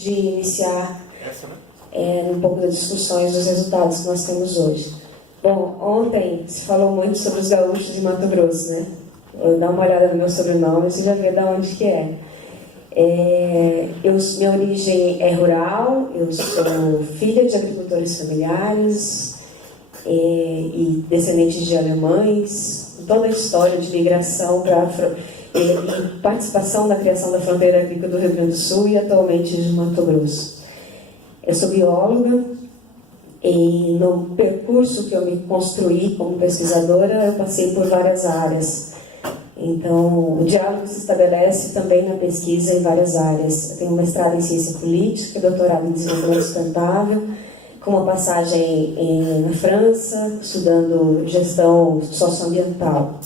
de iniciar um pouco das discussões dos resultados que nós temos hoje. Bom, ontem se falou muito sobre os gaúchos de Mato Grosso, né? Dá uma olhada no meu sobrenome, você já vê de onde que é. Minha origem é rural, eu sou filha de agricultores familiares e descendentes de alemães, toda a história de migração e participação na criação da fronteira agrícola do Rio Grande do Sul e atualmente de Mato Grosso. Eu sou bióloga e no percurso que eu me construí como pesquisadora, eu passei por várias áreas. Então, o diálogo se estabelece também na pesquisa em várias áreas. Eu tenho mestrado em ciência política, doutorado em desenvolvimento sustentável, com uma passagem na França, estudando gestão socioambiental.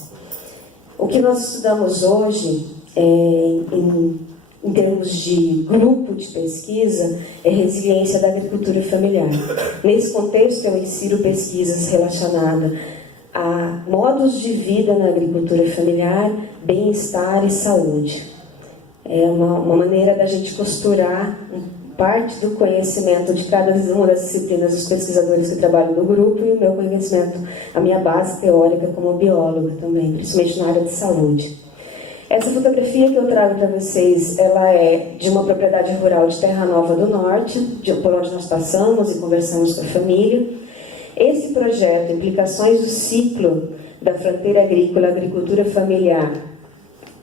O que nós estudamos hoje, em termos de grupo de pesquisa, é resiliência da agricultura familiar. Nesse contexto, eu insiro pesquisas relacionadas a modos de vida na agricultura familiar, bem-estar e saúde. É uma maneira da gente costurar parte do conhecimento de cada uma das disciplinas dos pesquisadores que trabalham no grupo e o meu conhecimento, a minha base teórica como bióloga também, principalmente na área de saúde. Essa fotografia que eu trago para vocês, ela é de uma propriedade rural de Terra Nova do Norte, por onde nós passamos e conversamos com a família. Esse projeto, Implicações do Ciclo da Fronteira Agrícola, Agricultura Familiar,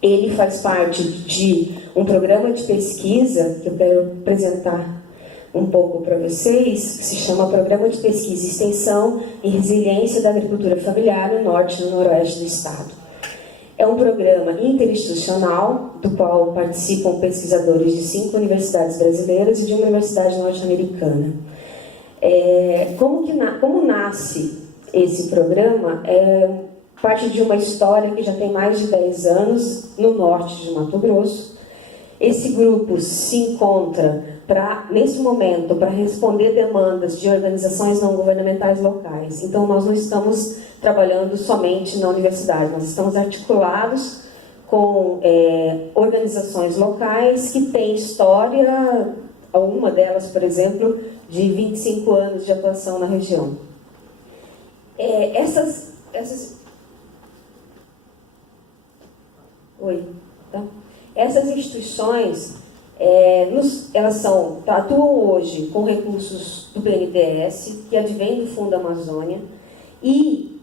ele faz parte de um programa de pesquisa que eu quero apresentar um pouco para vocês, que se chama Programa de Pesquisa e Extensão e Resiliência da Agricultura Familiar no Norte e no Noroeste do Estado. É um programa interinstitucional, do qual participam pesquisadores de 5 universidades brasileiras e de uma universidade norte-americana. Como nasce esse programa? Parte de uma história que já tem mais de 10 anos no norte de Mato Grosso. Esse grupo se encontra, nesse momento, para responder demandas de organizações não governamentais locais. Então, nós não estamos trabalhando somente na universidade, nós estamos articulados com organizações locais que têm história, uma delas, por exemplo, de 25 anos de atuação na região. Essas instituições, elas atuam hoje com recursos do BNDES, que advém do Fundo Amazônia, e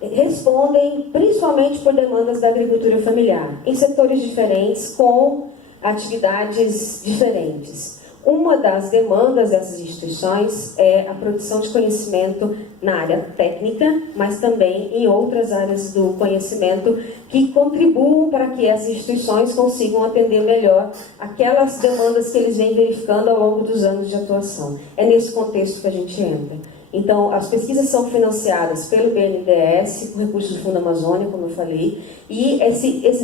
respondem principalmente por demandas da agricultura familiar, em setores diferentes, com atividades diferentes. Uma das demandas dessas instituições é a produção de conhecimento na área técnica, mas também em outras áreas do conhecimento que contribuam para que essas instituições consigam atender melhor aquelas demandas que eles vêm verificando ao longo dos anos de atuação. É nesse contexto que a gente entra. Então, as pesquisas são financiadas pelo BNDES, com recursos do Fundo Amazônia, como eu falei, e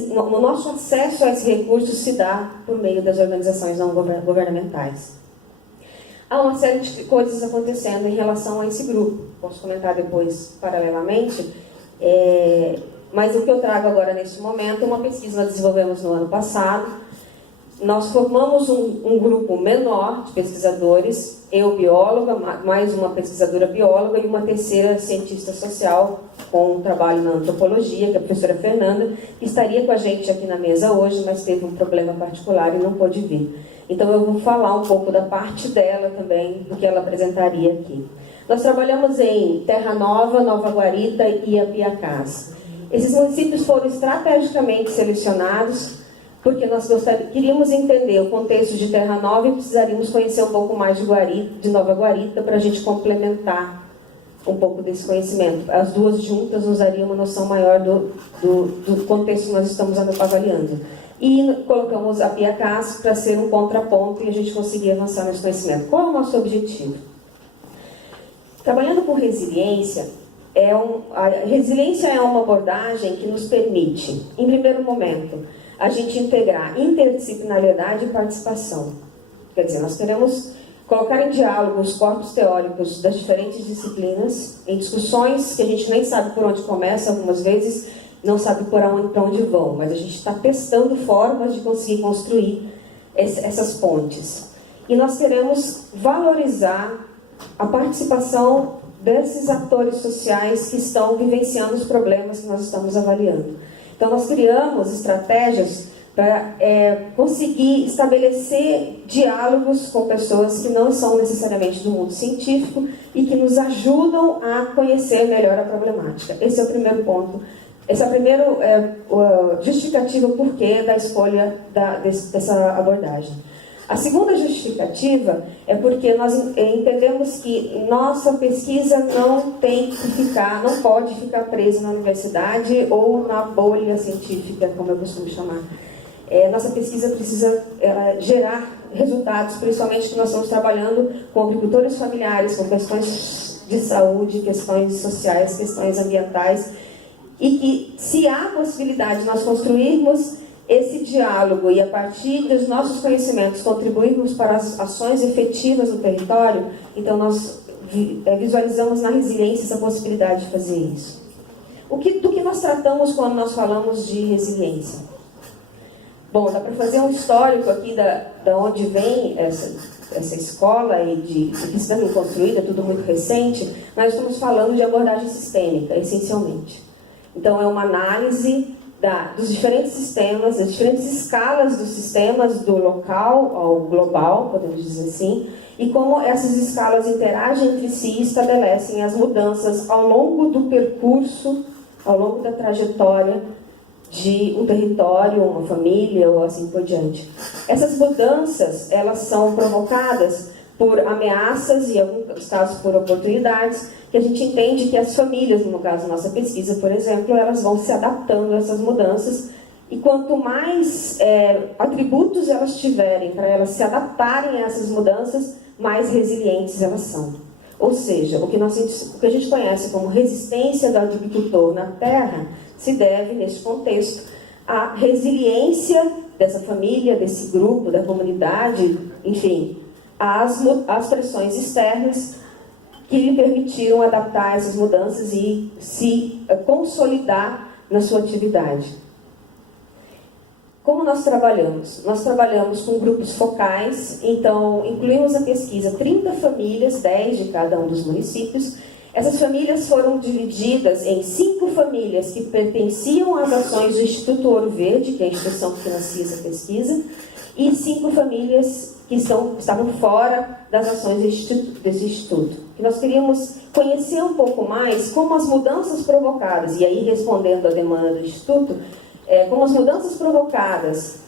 o nosso acesso a esse recurso se dá por meio das organizações não governamentais. Há uma série de coisas acontecendo em relação a esse grupo. Posso comentar depois, paralelamente, mas o que eu trago agora, neste momento, é uma pesquisa que nós desenvolvemos no ano passado. Nós formamos um grupo menor de pesquisadores, eu bióloga, mais uma pesquisadora bióloga e uma terceira cientista social com um trabalho na antropologia, que é a professora Fernanda, que estaria com a gente aqui na mesa hoje, mas teve um problema particular e não pôde vir. Então eu vou falar um pouco da parte dela também, do que ela apresentaria aqui. Nós trabalhamos em Terra Nova, Nova Guarita e Apiacás. Esses municípios foram estrategicamente selecionados porque nós queríamos entender o contexto de Terra Nova e precisaríamos conhecer um pouco mais de Nova Guarita para a gente complementar um pouco desse conhecimento. As duas juntas nos dariam uma noção maior do contexto que nós estamos avaliando. E colocamos a Apiacás para ser um contraponto e a gente conseguir avançar nesse conhecimento. Qual é o nosso objetivo? Trabalhando com resiliência, a resiliência é uma abordagem que nos permite, em primeiro momento, a gente integrar interdisciplinariedade e participação. Quer dizer, nós queremos colocar em diálogo os corpos teóricos das diferentes disciplinas, em discussões que a gente nem sabe por onde começa, algumas vezes não sabe para onde vão, mas a gente está testando formas de conseguir construir essas pontes. E nós queremos valorizar a participação desses atores sociais que estão vivenciando os problemas que nós estamos avaliando. Então, nós criamos estratégias para conseguir estabelecer diálogos com pessoas que não são necessariamente do mundo científico e que nos ajudam a conhecer melhor a problemática. Esse é o primeiro ponto. Essa é a primeira justificativa porquê da escolha dessa abordagem. A segunda justificativa é porque nós entendemos que nossa pesquisa não pode ficar presa na universidade ou na bolha científica, como eu costumo chamar. Nossa pesquisa precisa gerar resultados, principalmente que nós estamos trabalhando com agricultores familiares, com questões de saúde, questões sociais, questões ambientais, e que, se há possibilidade de nós construirmos esse diálogo e, a partir dos nossos conhecimentos, contribuirmos para as ações efetivas no território, então nós visualizamos na resiliência essa possibilidade de fazer isso. Do que nós tratamos quando nós falamos de resiliência? Bom, dá para fazer um histórico aqui da onde vem essa escola e que está sendo construída, tudo muito recente. Nós estamos falando de abordagem sistêmica, essencialmente. Então, é uma análise dos diferentes sistemas, das diferentes escalas dos sistemas, do local ao global, podemos dizer assim, e como essas escalas interagem entre si e estabelecem as mudanças ao longo do percurso, ao longo da trajetória de um território, uma família ou assim por diante. Essas mudanças, elas são provocadas por ameaças e, em alguns casos, por oportunidades, que a gente entende que as famílias, no caso da nossa pesquisa, por exemplo, elas vão se adaptando a essas mudanças, e quanto mais atributos elas tiverem para elas se adaptarem a essas mudanças, mais resilientes elas são. Ou seja, o que a gente conhece como resistência do agricultor na terra se deve, neste contexto, à resiliência dessa família, desse grupo, da comunidade, enfim, às pressões externas que lhe permitiram adaptar essas mudanças e se consolidar na sua atividade. Como nós trabalhamos? Nós trabalhamos com grupos focais, então incluímos na pesquisa 30 famílias, 10 de cada um dos municípios. Essas famílias foram divididas em 5 famílias que pertenciam às ações do Instituto Ouro Verde, que é a instituição que financia essa pesquisa, e 5 famílias que estavam fora das ações desse instituto. E nós queríamos conhecer um pouco mais como as mudanças provocadas, e aí respondendo à demanda do instituto, como as mudanças provocadas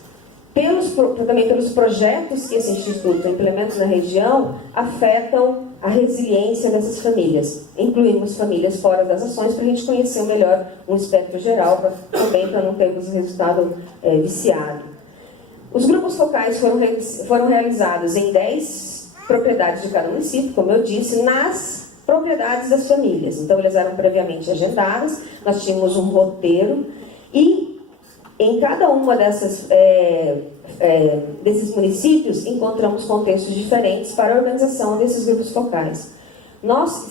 também pelos projetos que esse instituto implementa na região afetam a resiliência dessas famílias. Incluímos famílias fora das ações para a gente conhecer melhor um espectro geral, também para não termos um resultado viciado. Os grupos focais foram realizados em 10 propriedades de cada município, como eu disse, nas propriedades das famílias. Então, eles eram previamente agendados, nós tínhamos um roteiro, e em cada uma desses municípios encontramos contextos diferentes para a organização desses grupos focais. Nós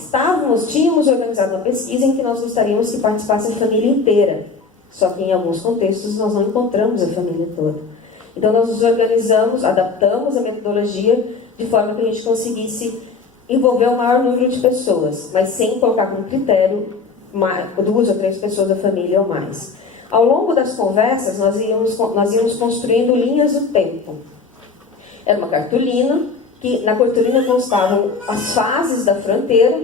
tínhamos organizado uma pesquisa em que nós gostaríamos que participasse a família inteira, só que em alguns contextos nós não encontramos a família toda. Então, nós nos organizamos, adaptamos a metodologia de forma que a gente conseguisse envolver o maior número de pessoas, mas sem colocar como critério 2 ou 3 pessoas da família ou mais. Ao longo das conversas, nós íamos construindo linhas do tempo. Era uma cartolina, que na cartolina constavam as fases da fronteira,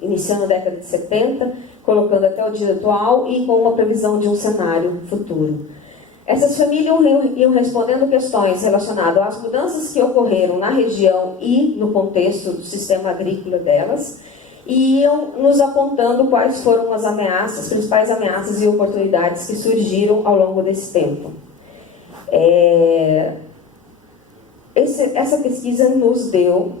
iniciando a década de 70, colocando até o dia atual e com uma previsão de um cenário futuro. Essas famílias iam respondendo questões relacionadas às mudanças que ocorreram na região e no contexto do sistema agrícola delas, e iam nos apontando quais foram as principais ameaças e oportunidades que surgiram ao longo desse tempo. Essa pesquisa nos deu,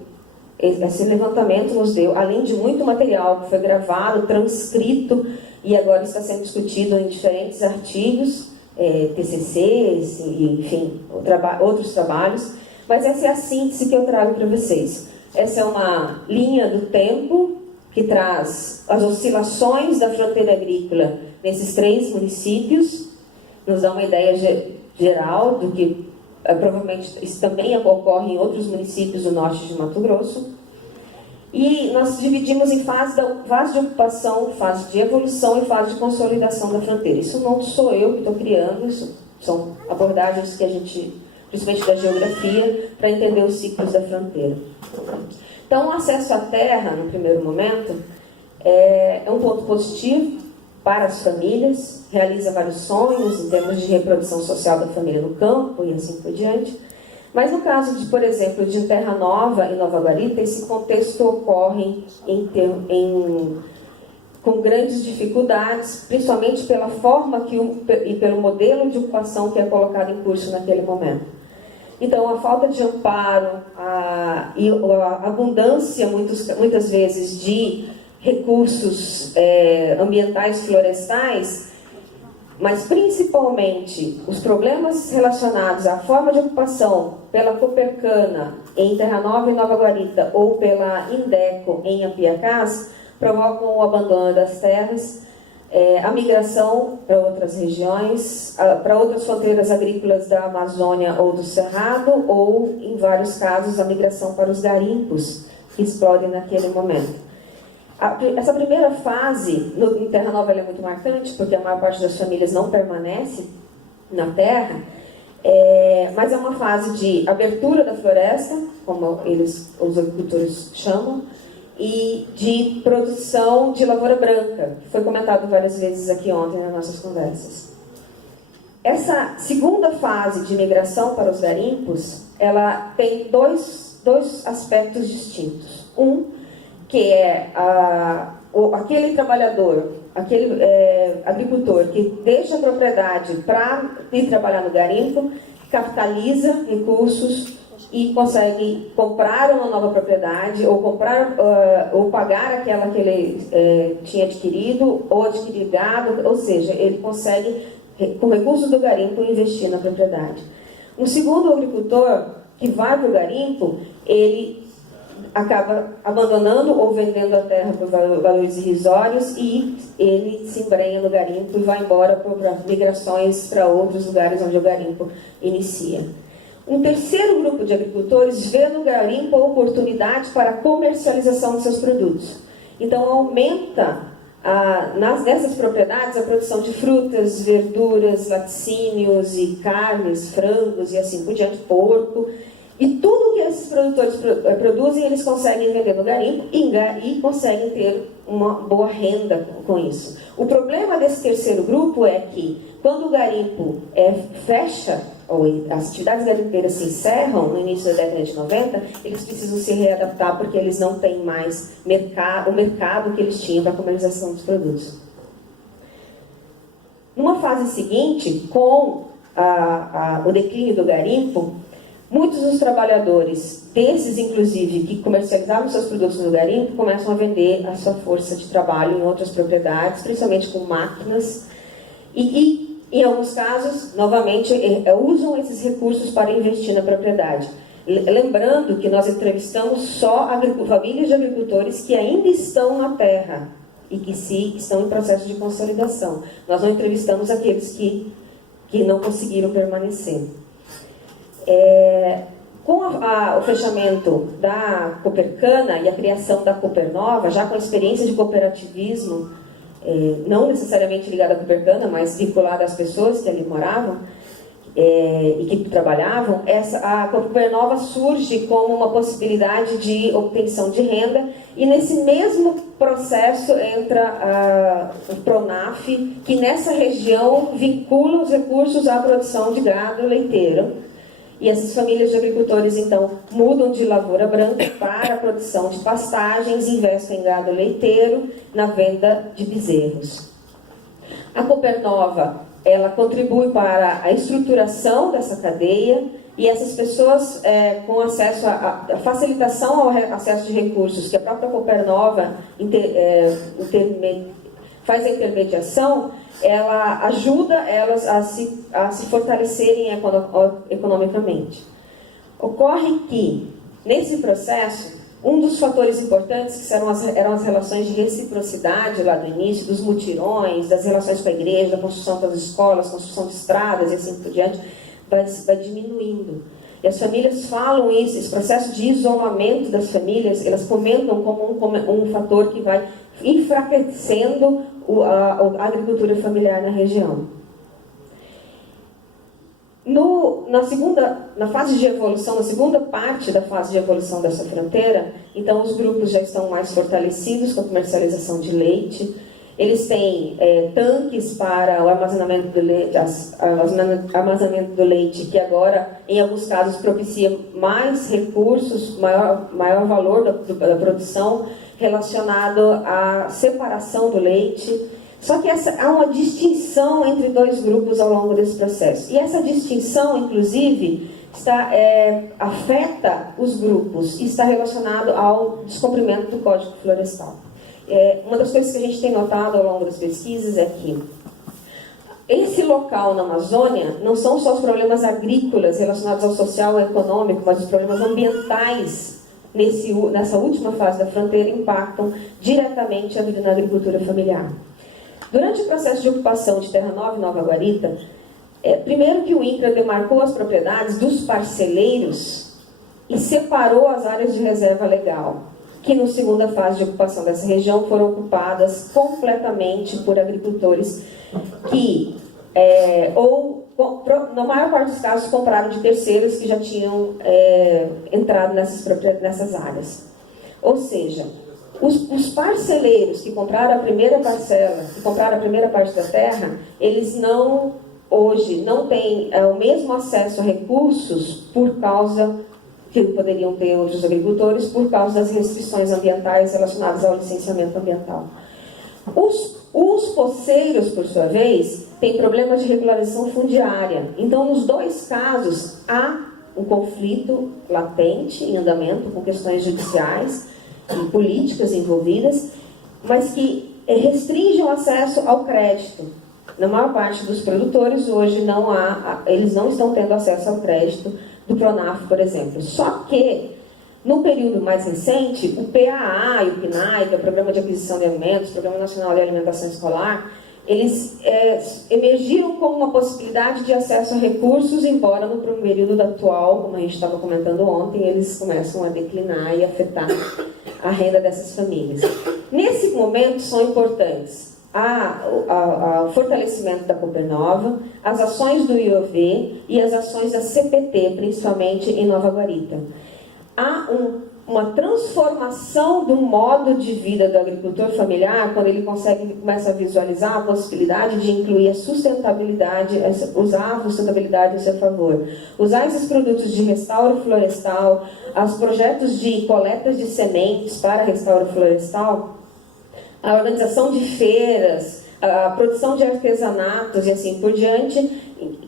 esse levantamento nos deu, além de muito material que foi gravado, transcrito e agora está sendo discutido em diferentes artigos, TCCs, enfim, outros trabalhos, mas essa é a síntese que eu trago para vocês. Essa é uma linha do tempo que traz as oscilações da fronteira agrícola nesses 3 municípios, nos dá uma ideia geral do que provavelmente isso também ocorre em outros municípios do norte de Mato Grosso. E nós dividimos em fase de ocupação, fase de evolução e fase de consolidação da fronteira. Isso não sou eu que estou criando, isso são abordagens que a gente, principalmente da geografia, para entender os ciclos da fronteira. Então, o acesso à terra, no primeiro momento, é um ponto positivo para as famílias, realiza vários sonhos em termos de reprodução social da família no campo e assim por diante. Mas no caso de, por exemplo, de Terra Nova e Nova Guarita, esse contexto ocorre com grandes dificuldades, principalmente pela forma e pelo modelo de ocupação que é colocado em curso naquele momento. Então, a falta de amparo e a abundância, muitas vezes, de recursos ambientais florestais, mas principalmente os problemas relacionados à forma de ocupação pela Copercana em Terra Nova e Nova Guarita ou pela Indeco em Apiacás provocam o abandono das terras, a migração para outras regiões, para outras fronteiras agrícolas da Amazônia ou do Cerrado, ou, em vários casos, a migração para os garimpos que explodem naquele momento. Essa primeira fase, em Terra Nova, ela é muito marcante, porque a maior parte das famílias não permanece na terra, mas é uma fase de abertura da floresta, como os agricultores chamam, e de produção de lavoura branca, que foi comentado várias vezes aqui ontem nas nossas conversas. Essa segunda fase de migração para os garimpos, ela tem dois aspectos distintos. Um, que é aquele trabalhador, aquele agricultor que deixa a propriedade para ir trabalhar no garimpo, capitaliza recursos e consegue comprar uma nova propriedade ou pagar aquela que ele tinha adquirido ou adquirir gado, ou seja, ele consegue, com recursos do garimpo, investir na propriedade. Um segundo agricultor que vai para o garimpo, ele acaba abandonando ou vendendo a terra por valores irrisórios e ele se embrenha no garimpo e vai embora para migrações para outros lugares onde o garimpo inicia. Um terceiro grupo de agricultores vê no garimpo a oportunidade para a comercialização de seus produtos. Então, aumenta nessas propriedades a produção de frutas, verduras, laticínios e carnes, frangos e assim por diante, porco. E tudo que esses produtores produzem, eles conseguem vender no garimpo e conseguem ter uma boa renda com isso. O problema desse terceiro grupo é que, quando o garimpo fecha, ou as atividades garimpeiras se encerram no início da década de 90, eles precisam se readaptar porque eles não têm mais o mercado que eles tinham para a comercialização dos produtos. Numa fase seguinte, com o declínio do garimpo, muitos dos trabalhadores, desses inclusive, que comercializavam seus produtos no garimpo, começam a vender a sua força de trabalho em outras propriedades, principalmente com máquinas, e em alguns casos, novamente, usam esses recursos para investir na propriedade. Lembrando que nós entrevistamos só famílias de agricultores que ainda estão na terra e que estão em processo de consolidação. Nós não entrevistamos aqueles que não conseguiram permanecer. Com o fechamento da Copercana e a criação da Copernova, já com a experiência de cooperativismo, não necessariamente ligada à Copercana, mas vinculada às pessoas que ali moravam e que trabalhavam, a Copernova surge como uma possibilidade de obtenção de renda, e nesse mesmo processo entra o Pronaf, que nessa região vincula os recursos à produção de gado leiteiro. E essas famílias de agricultores, então, mudam de lavoura branca para a produção de pastagens, investem em gado leiteiro, na venda de bezerros. A Copernova, ela contribui para a estruturação dessa cadeia, e essas pessoas, com acesso a facilitação ao acesso de recursos que a própria Copernova faz a intermediação, ela ajuda elas a se fortalecerem economicamente. Ocorre que, nesse processo, um dos fatores importantes, que eram as relações de reciprocidade lá do início, dos mutirões, das relações com a igreja, da construção das escolas, construção de estradas e assim por diante, vai diminuindo. E as famílias falam isso, esse processo de isolamento das famílias, elas comentam como um fator que vai enfraquecendo a agricultura familiar na região. Na fase de evolução, na segunda parte da fase de evolução dessa fronteira, então os grupos já estão mais fortalecidos com a comercialização de leite. Eles têm tanques para o armazenamento do leite, que agora, em alguns casos, propicia mais recursos, maior valor da produção relacionado à separação do leite. Só que há uma distinção entre dois grupos ao longo desse processo. E essa distinção, inclusive, afeta os grupos e está relacionado ao descumprimento do Código Florestal. Uma das coisas que a gente tem notado ao longo das pesquisas é que esse local na Amazônia não são só os problemas agrícolas relacionados ao social e econômico, mas os problemas ambientais nessa última fase da fronteira impactam diretamente na agricultura familiar. Durante o processo de ocupação de Terra Nova e Nova Guarita, primeiro que o INCRA demarcou as propriedades dos parceleiros e separou as áreas de reserva legal, que na segunda fase de ocupação dessa região foram ocupadas completamente por agricultores que, na maior parte dos casos, compraram de terceiros que já tinham entrado nessas áreas. Ou seja, os parceleiros que compraram a primeira parcela, que compraram a primeira parte da terra, eles hoje não têm o mesmo acesso a recursos por causa que poderiam ter outros agricultores, por causa das restrições ambientais relacionadas ao licenciamento ambiental. Os poceiros, por sua vez, têm problemas de regularização fundiária. Então, nos dois casos, há um conflito latente em andamento com questões judiciais e políticas envolvidas, mas que restringem o acesso ao crédito. Na maior parte dos produtores, hoje, eles não estão tendo acesso ao crédito do Pronaf, por exemplo. Só que, no período mais recente, o PAA e o PNAE, que é o Programa de Aquisição de Alimentos, Programa Nacional de Alimentação Escolar, eles emergiram como uma possibilidade de acesso a recursos, embora no período atual, como a gente estava comentando ontem, eles começam a declinar e afetar a renda dessas famílias. Nesse momento, são importantes o fortalecimento da Copernova, as ações do IOV e as ações da CPT, principalmente em Nova Guarita. Há uma transformação do modo de vida do agricultor familiar quando ele começa a visualizar a possibilidade de incluir a sustentabilidade, usar a sustentabilidade a seu favor. Usar esses produtos de restauro florestal, os projetos de coletas de sementes para restauro florestal, a organização de feiras, a produção de artesanatos e assim por diante,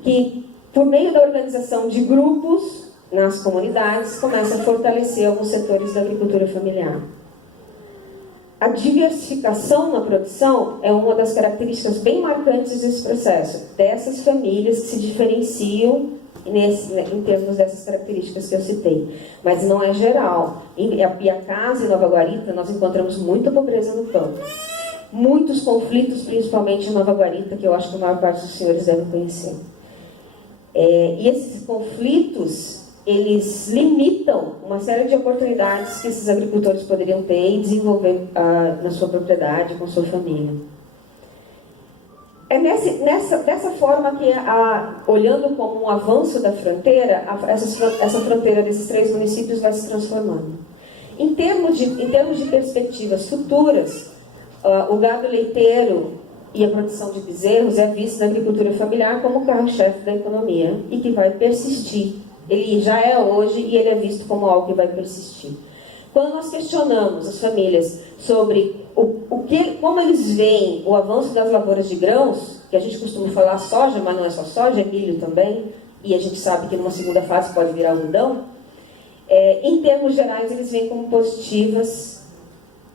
que por meio da organização de grupos nas comunidades começa a fortalecer alguns setores da agricultura familiar. A diversificação na produção é uma das características bem marcantes desse processo, dessas famílias que se diferenciam em termos dessas características que eu citei. Mas não é geral. Em Piacás e Nova Guarita, nós encontramos muita pobreza no campo. Muitos conflitos, principalmente em Nova Guarita, que eu acho que a maior parte dos senhores devem conhecer. E esses conflitos, eles limitam uma série de oportunidades que esses agricultores poderiam ter e desenvolver na sua propriedade, com sua família. É dessa forma que, olhando como um avanço da fronteira, essa fronteira desses 3 municípios vai se transformando. Em termos de perspectivas futuras, o gado leiteiro e a produção de bezerros é visto na agricultura familiar como o carro-chefe da economia e que vai persistir. Ele já é hoje e ele é visto como algo que vai persistir. Quando nós questionamos as famílias sobre como eles veem o avanço das lavouras de grãos, que a gente costuma falar soja, mas não é só soja, é milho também, e a gente sabe que numa segunda fase pode virar algodão, em termos gerais eles veem como positivas,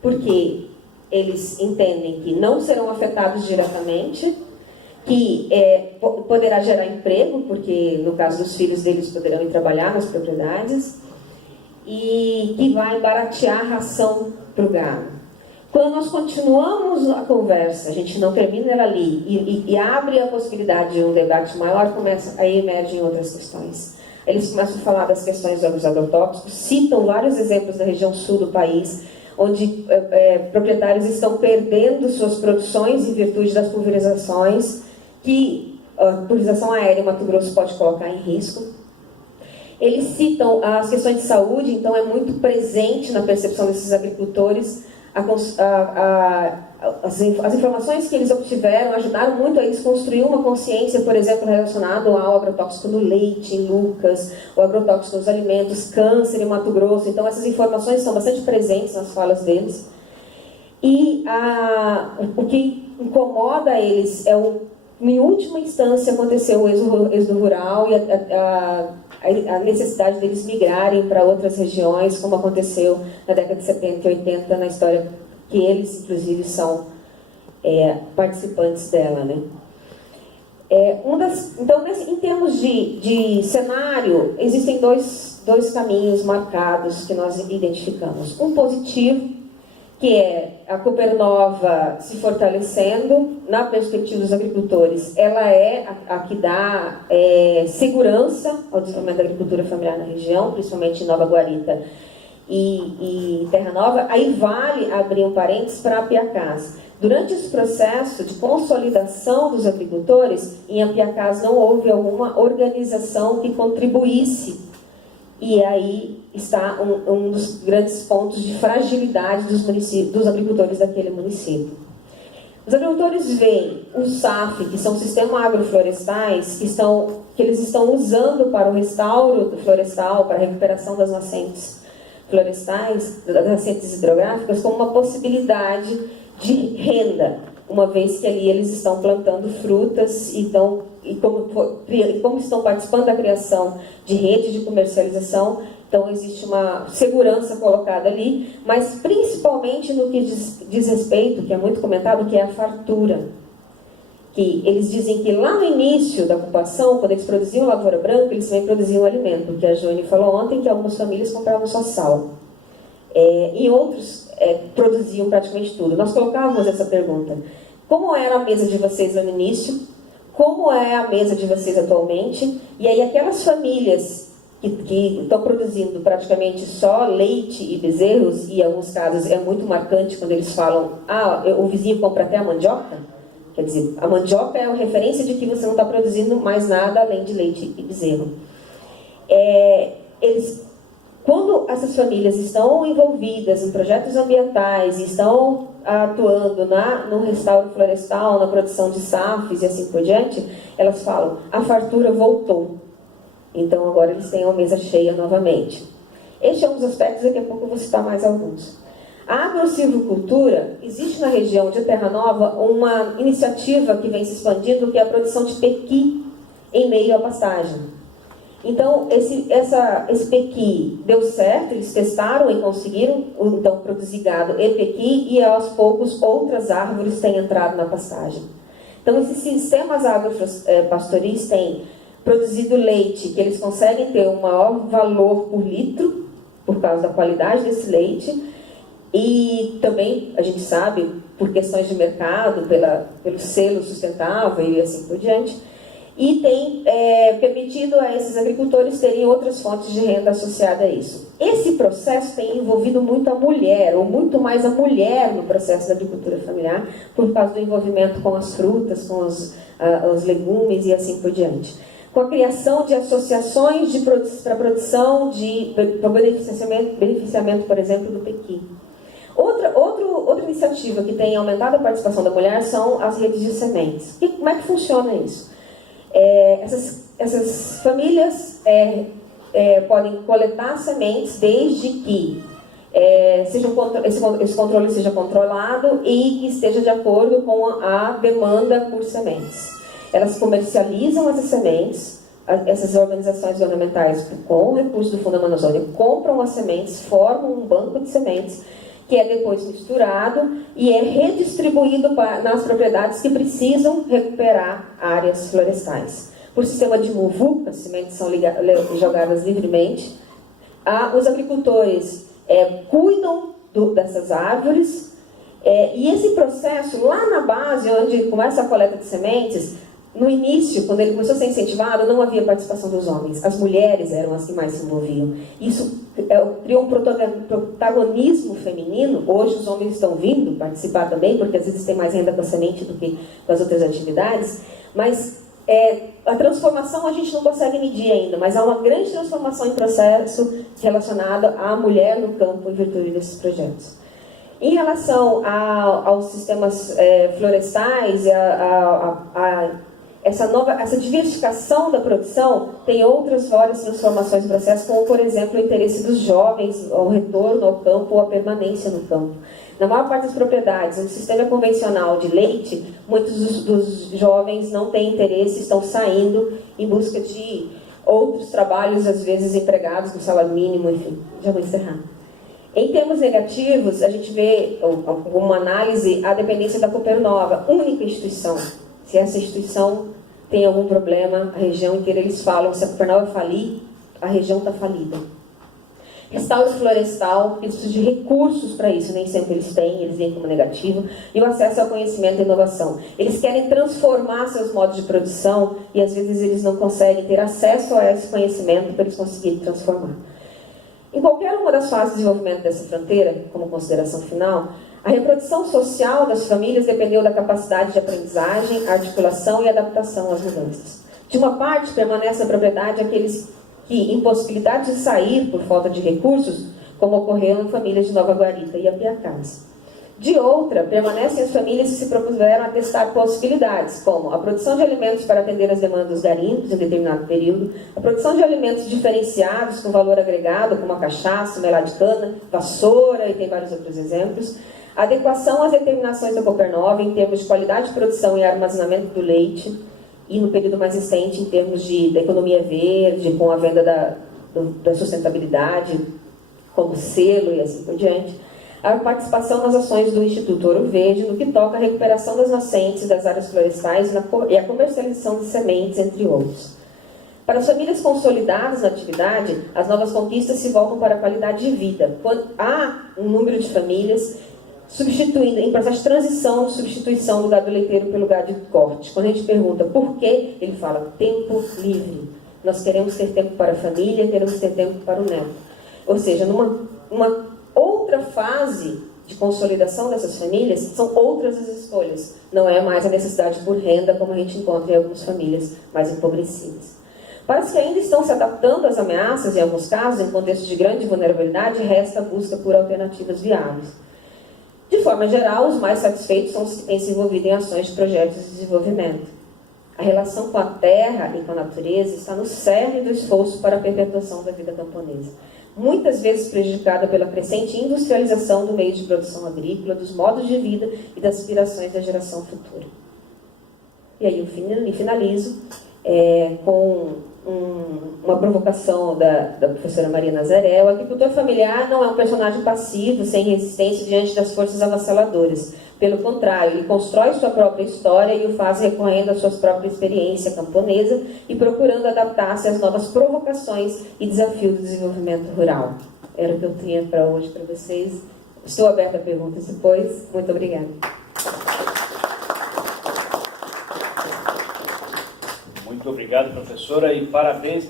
porque eles entendem que não serão afetados diretamente, que poderá gerar emprego, porque no caso dos filhos deles poderão ir trabalhar nas propriedades, e que vai baratear a ração para o gado. Quando nós continuamos a conversa, a gente não termina ela ali e abre a possibilidade de um debate maior, aí emergem outras questões. Eles começam a falar das questões dos agrotóxicos, citam vários exemplos da região sul do país, onde proprietários estão perdendo suas produções em virtude das pulverizações, que a pulverização aérea em Mato Grosso pode colocar em risco. Eles citam as questões de saúde, então é muito presente na percepção desses agricultores. As informações que eles obtiveram ajudaram muito a eles construir uma consciência, por exemplo, relacionada ao agrotóxico no leite, em Lucas, o agrotóxico nos alimentos, câncer em Mato Grosso. Então, essas informações são bastante presentes nas falas deles. E o que incomoda eles em última instância, aconteceu o êxodo rural e a necessidade deles migrarem para outras regiões, como aconteceu na década de 70 e 80, na história que eles, inclusive, são participantes dela, né? Então, em termos de cenário, existem dois caminhos marcados que nós identificamos. Um positivo, que é a Coopernova se fortalecendo na perspectiva dos agricultores. Ela é a que dá segurança ao desenvolvimento da agricultura familiar na região, principalmente em Nova Guarita e Terra Nova. Aí vale abrir um parênteses para Apiacás. Durante esse processo de consolidação dos agricultores, em Apiacás não houve alguma organização que contribuísse. E aí está um dos grandes pontos de fragilidade dos agricultores daquele município. Os agricultores veem o SAF, que são sistemas agroflorestais, que eles estão usando para o restauro florestal, para a recuperação das nascentes florestais, das nascentes hidrográficas, como uma possibilidade de renda, uma vez que ali eles estão plantando frutas e como estão participando da criação de rede de comercialização, então existe uma segurança colocada ali, mas principalmente no que diz respeito, que é muito comentado, que é a fartura. Que eles dizem que lá no início da ocupação, quando eles produziam lavoura branca, eles também produziam alimento, que a Joane falou ontem, que algumas famílias compravam só sal. E outros produziam praticamente tudo. Nós colocávamos essa pergunta: como era a mesa de vocês lá no início? Como é a mesa de vocês atualmente? E aí aquelas famílias que estão produzindo praticamente só leite e bezerros, e em alguns casos é muito marcante quando eles falam: o vizinho compra até a mandioca. Quer dizer, a mandioca é a referência de que você não está produzindo mais nada além de leite e bezerro. Quando essas famílias estão envolvidas em projetos ambientais e estão atuando no restauro florestal, na produção de SAFs e assim por diante, elas falam: a fartura voltou. Então agora eles têm a mesa cheia novamente. Este é um dos aspectos, daqui a pouco eu vou citar mais alguns. A agrosilvicultura, existe na região de Terra Nova uma iniciativa que vem se expandindo, que é a produção de pequi em meio à pastagem. Então, esse pequi deu certo, eles testaram e conseguiram, então, produzir gado e pequi, e aos poucos outras árvores têm entrado na pastagem. Então, esses sistemas agropastoris têm produzido leite, que eles conseguem ter um maior valor por litro, por causa da qualidade desse leite, e também, a gente sabe, por questões de mercado, pelo selo sustentável e assim por diante, e tem permitido a esses agricultores terem outras fontes de renda associada a isso. Esse processo tem envolvido muito a mulher, ou muito mais a mulher no processo da agricultura familiar, por causa do envolvimento com as frutas, com os legumes e assim por diante. Com a criação de associações para produção, para beneficiamento, por exemplo, do pequi. Outra iniciativa que tem aumentado a participação da mulher são as redes de sementes. Como é que funciona isso? Essas famílias podem coletar sementes desde que esse controle seja controlado e que esteja de acordo com a demanda por sementes. Elas comercializam essas sementes, essas organizações governamentais, com recursos do Fundo Amazônia, compram as sementes, formam um banco de sementes, que é depois misturado e é redistribuído nas propriedades que precisam recuperar áreas florestais. Por sistema de muvuca, as sementes são jogadas livremente. Os agricultores cuidam dessas árvores E esse processo, lá na base, onde começa a coleta de sementes, no início, quando ele começou a ser incentivado, não havia participação dos homens. As mulheres eram as que mais se envolviam. Isso criou um protagonismo feminino. Hoje os homens estão vindo participar também, porque às vezes tem mais renda com a semente do que com as outras atividades. Mas a transformação a gente não consegue medir ainda, mas há uma grande transformação em processo relacionada à mulher no campo em virtude desses projetos. Em relação aos sistemas florestais, essa diversificação da produção tem outras várias transformações no processo, como, por exemplo, o interesse dos jovens ao retorno ao campo ou a permanência no campo. Na maior parte das propriedades, no sistema convencional de leite, muitos dos jovens não têm interesse, estão saindo em busca de outros trabalhos, às vezes empregados no salário mínimo, enfim. Já vou encerrar. Em termos negativos, a gente vê, uma análise, a dependência da Coopernova, única instituição. Se essa instituição tem algum problema, a região inteira, eles falam, se a Coopernova falir, a região está falida. Restauro florestal, eles precisam de recursos para isso, nem sempre eles têm, eles veem como negativo. E o acesso ao conhecimento e inovação. Eles querem transformar seus modos de produção e às vezes eles não conseguem ter acesso a esse conhecimento para eles conseguirem transformar. Em qualquer uma das fases de desenvolvimento dessa fronteira, como consideração final, a reprodução social das famílias dependeu da capacidade de aprendizagem, articulação e adaptação às mudanças. De uma parte, permanece a propriedade aqueles que, impossibilidade de sair por falta de recursos, como ocorreu em famílias de Nova Guarita e Apiacás. De outra, permanecem as famílias que se propuseram a testar possibilidades, como a produção de alimentos para atender as demandas dos garimpos em determinado período, a produção de alimentos diferenciados com valor agregado, como a cachaça, o melado de cana, vassoura, e tem vários outros exemplos, a adequação às determinações da Coopernova em termos de qualidade de produção e armazenamento do leite, e no período mais recente em termos da economia verde, com a venda da sustentabilidade, como selo e assim por diante, a participação nas ações do Instituto Ouro Verde, no que toca à recuperação das nascentes das áreas florestais e a comercialização de sementes, entre outros. Para as famílias consolidadas na atividade, as novas conquistas se voltam para a qualidade de vida. Quando há um número de famílias substituindo, em processo de transição, de substituição do gado leiteiro pelo gado de corte. Quando a gente pergunta por quê, ele fala tempo livre. Nós queremos ter tempo para a família, queremos ter tempo para o neto. Ou seja, numa outra fase de consolidação dessas famílias, são outras as escolhas. Não é mais a necessidade por renda, como a gente encontra em algumas famílias mais empobrecidas. Para os que ainda estão se adaptando às ameaças, em alguns casos, em contextos de grande vulnerabilidade, resta a busca por alternativas viáveis. De forma geral, os mais satisfeitos são os que têm se envolvido em ações de projetos de desenvolvimento. A relação com a terra e com a natureza está no cerne do esforço para a perpetuação da vida camponesa, muitas vezes prejudicada pela crescente industrialização do meio de produção agrícola, dos modos de vida e das aspirações da geração futura. E aí eu finalizo com uma provocação da professora Maria Nazaré. O agricultor familiar não é um personagem passivo, sem resistência diante das forças avassaladoras. Pelo contrário, ele constrói sua própria história e o faz recorrendo à sua própria experiência camponesa e procurando adaptar-se às novas provocações e desafios do desenvolvimento rural. Era o que eu tinha para hoje para vocês. Estou aberta a perguntas depois. Muito obrigada. Muito obrigado, professora, e parabéns